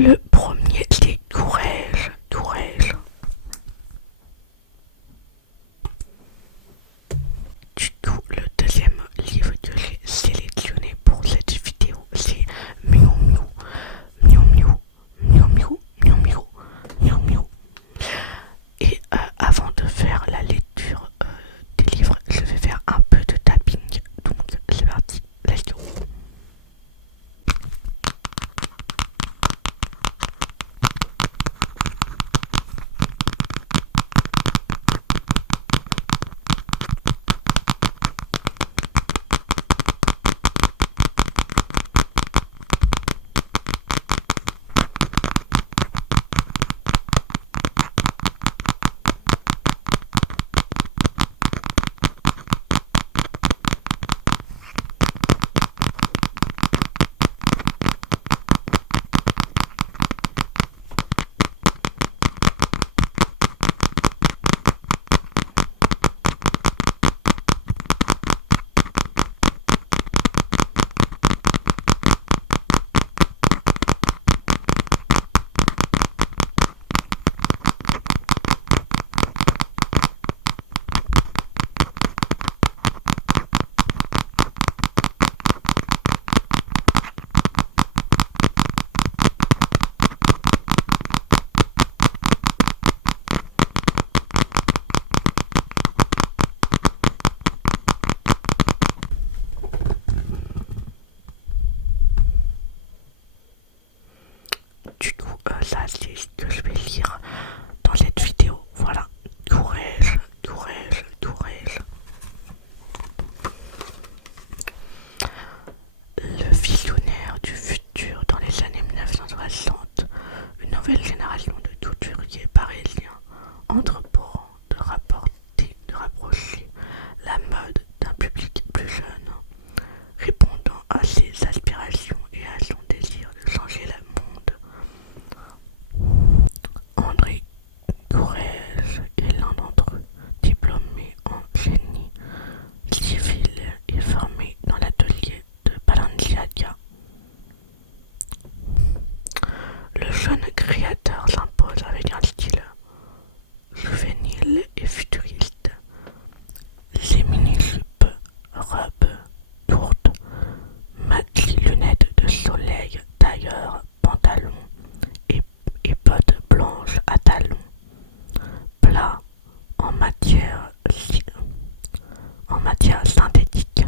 Le premier, c'est Tourège. Tourège. Du coup, le deuxième livre que j'ai sélectionné pour cette vidéo, c'est Miou Miou. Miou Miou. Miou Miou. Miou Miou. Miou Miou. Et avant de faire la lecture des livres, je vais faire un peu de tapping. Donc c'est parti, let's go. Du coup, ça c'est ce que je vais lire dans cette vidéo. Voilà. Tourège, Tourège, Tourège. Le visionnaire du futur dans les années 1960. Une nouvelle génération de couturiers parisiens entreprend de rapprocher la mode d'un public plus jeune, répondant à ses aspirations et à son désir de changer le monde. André Courrèges est l'un d'entre eux, diplômé en génie civil et formé dans l'atelier de Balenciaga. Le jeune créateur s'impose avec un style juvénile et futuriste. Ses mini-jupes, robes courtes, maxi lunettes de soleil, tailleurs, pantalons et bottes blanches à talons, plats en matière synthétique,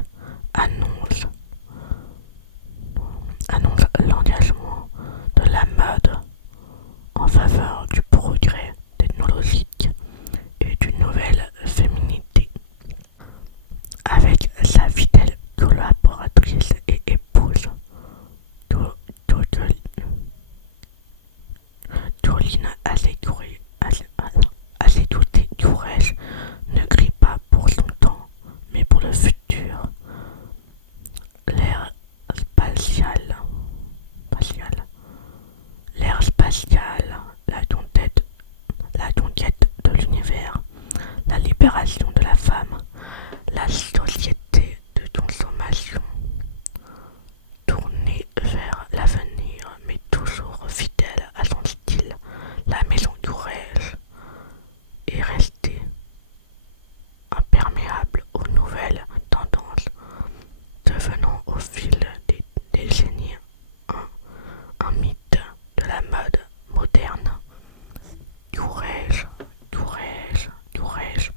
annonce l'engagement de la mode en faveur du progrès technologique et d'une nouvelle féminité. Avec sa fidèle collaboratrice et épouse, Dorline Tourège ne crie pas pour son temps, mais pour le futur. L'ère spatiale, l'ère spatiale, la conquête de l'univers, la libération de la femme, la société de consommation, tournée vers l'avenir, mais toujours fidèle à son style. La maison Tourège est restée imperméable aux nouvelles tendances, devenant au fil des décennies un mythe de la mode moderne. Tourège, Tourège, Tourège,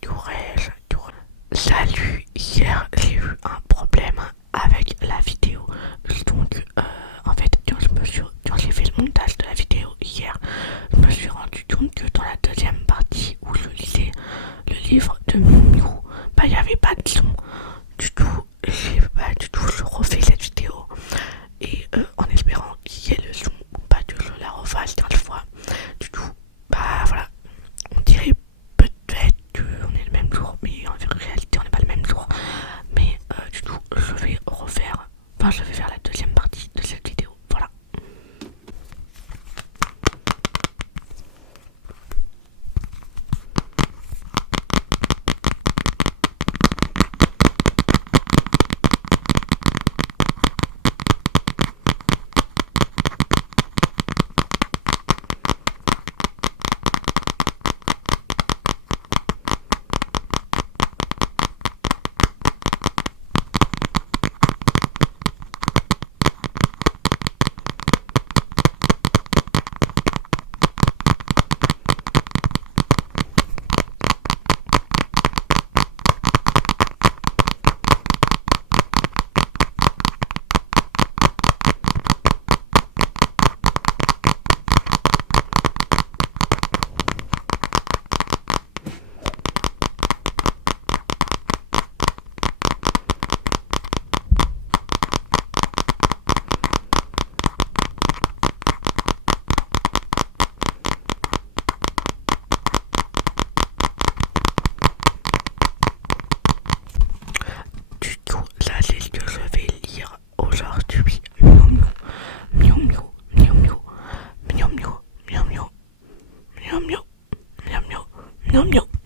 Tourège, Tourège. Salut, hier j'ai eu un problème avec la vidéo. Donc, en fait, quand j'ai fait le montage de la vidéo hier, je me suis rendu compte que dans la deuxième partie où je lisais le livre de Miu, bah il n'y avait pas de son. Du coup, je refais cette vidéo et en espérant qu'il y ait le son, pas que je la refasse 15 fois. Du coup, bah voilà, on dirait peut-être qu'on est le même jour, mais en réalité on n'est pas le même jour. Mais du coup, je vais faire la deuxième partie de cette vidéo. Voilà. Miaou miaou.